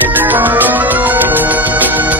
Thank uh you. -huh.